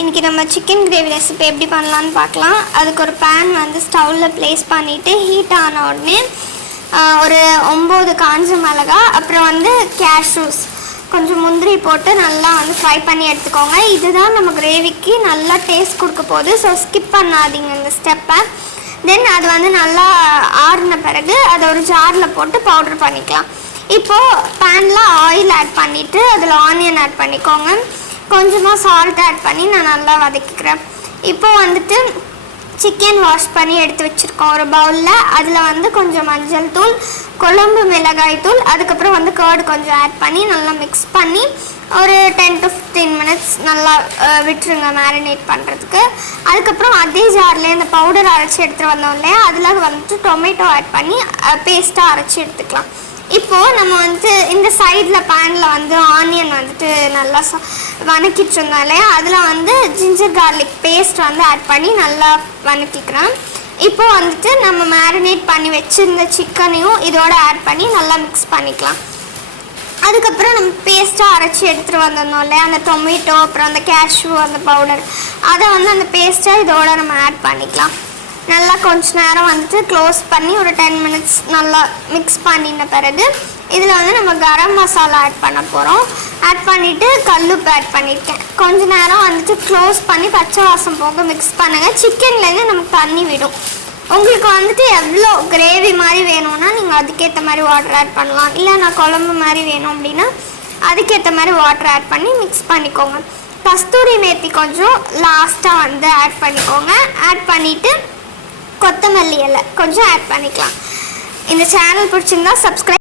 இன்றைக்கி நம்ம chicken gravy recipe எப்படி பண்ணலான்னு பார்க்கலாம். அதுக்கு ஒரு பேன் வந்து ஸ்டவ்வில் ப்ளேஸ் பண்ணிவிட்டு ஹீட் ஆன உடனே ஒரு 9 காஞ்ச மிளகாய், அப்புறம் வந்து கேஷ்யூஸ், கொஞ்சம் முந்திரி போட்டு நல்லா வந்து ஃப்ரை பண்ணி எடுத்துக்கோங்க. இதுதான் நம்ம கிரேவிக்கு நல்லா டேஸ்ட் கொடுக்க போகுது. ஸோ ஸ்கிப் பண்ணாதீங்க இந்த ஸ்டெப்பை. தென் அது வந்து நல்லா ஆறின பிறகு அதை ஒரு ஜாரில் போட்டு பவுடர் பண்ணிக்கலாம். இப்போது பேனில் ஆயில் ஆட் பண்ணிவிட்டு அதில் ஆனியன் ஆட் பண்ணிக்கோங்க. கொஞ்சமாக சால்ட் ஆட் பண்ணி நான் நல்லா வதக்கிக்கிறேன். இப்போ வந்துட்டு சிக்கன் வாஷ் பண்ணி எடுத்து வச்சுருக்கோம் ஒரு பவுலில். அதில் வந்து கொஞ்சம் மஞ்சள் தூள், குழம்பு மிளகாய் தூள், அதுக்கப்புறம் வந்து கர்டு கொஞ்சம் ஆட் பண்ணி நல்லா மிக்ஸ் பண்ணி ஒரு 10 to 15 minutes நல்லா விட்டுருங்க மேரினேட் பண்ணுறதுக்கு. அதுக்கப்புறம் அதே ஜார்லேயே இந்த பவுடர் அரைச்சி எடுத்துகிட்டு வந்தோம் இல்லையா, அதில் வந்துட்டு டொமேட்டோ ஆட் பண்ணி பேஸ்ட்டாக அரைச்சி எடுத்துக்கலாம். இப்போது நம்ம வந்து இந்த சைடில் பேனில் வந்து ஆனியன் வந்துட்டு நல்லா வதக்கிட்டு இருந்தோம் இல்லையா, அதில் வந்து ஜிஞ்சர் கார்லிக் பேஸ்ட் வந்து ஆட் பண்ணி நல்லா வதக்கிக்கிறேன். இப்போது வந்துட்டு நம்ம மேரினேட் பண்ணி வச்சுருந்த சிக்கனையும் இதோட ஆட் பண்ணி நல்லா மிக்ஸ் பண்ணிக்கலாம். அதுக்கப்புறம் நம்ம பேஸ்ட்டாக அரைச்சி எடுத்துகிட்டு வந்திருந்தோம் இல்லையா, அந்த டொமேட்டோ, அப்புறம் அந்த கேஷ்யூ, அந்த பவுடர், அதை வந்து அந்த பேஸ்ட்டாக இதோட நம்ம ஆட் பண்ணிக்கலாம். நல்லா கொஞ்ச நேரம் வந்துட்டு க்ளோஸ் பண்ணி ஒரு 10 minutes நல்லா மிக்ஸ் பண்ணின பிறகு இதில் வந்து நம்ம கரம் மசாலா ஆட் பண்ண போகிறோம். ஆட் பண்ணிவிட்டு கல்லுப்பு ஆட் பண்ணியிருக்கேன். கொஞ்ச நேரம் வந்துட்டு க்ளோஸ் பண்ணி பச்சை வாசம் போக மிக்ஸ் பண்ணுங்கள். சிக்கன்லேருந்து நமக்கு தண்ணி விடும். உங்களுக்கு வந்துட்டு எவ்வளோ கிரேவி மாதிரி வேணும்னா நீங்கள் அதுக்கேற்ற மாதிரி வாட்டர் ஆட் பண்ணலாம். இல்லை நான் குழம்பு மாதிரி வேணும் அப்படின்னா அதுக்கேற்ற மாதிரி வாட்டர் ஆட் பண்ணி மிக்ஸ் பண்ணிக்கோங்க. கஸ்தூரி மேத்தி கொஞ்சம் லாஸ்ட்டாக வந்து ஆட் பண்ணிக்கோங்க. ஆட் பண்ணிவிட்டு கொத்தமல்லி இலை கொஞ்சம் ஆட் பண்ணிக்கலாம். இந்த சேனல் பிடிச்சிருந்தா சப்ஸ்கிரைப்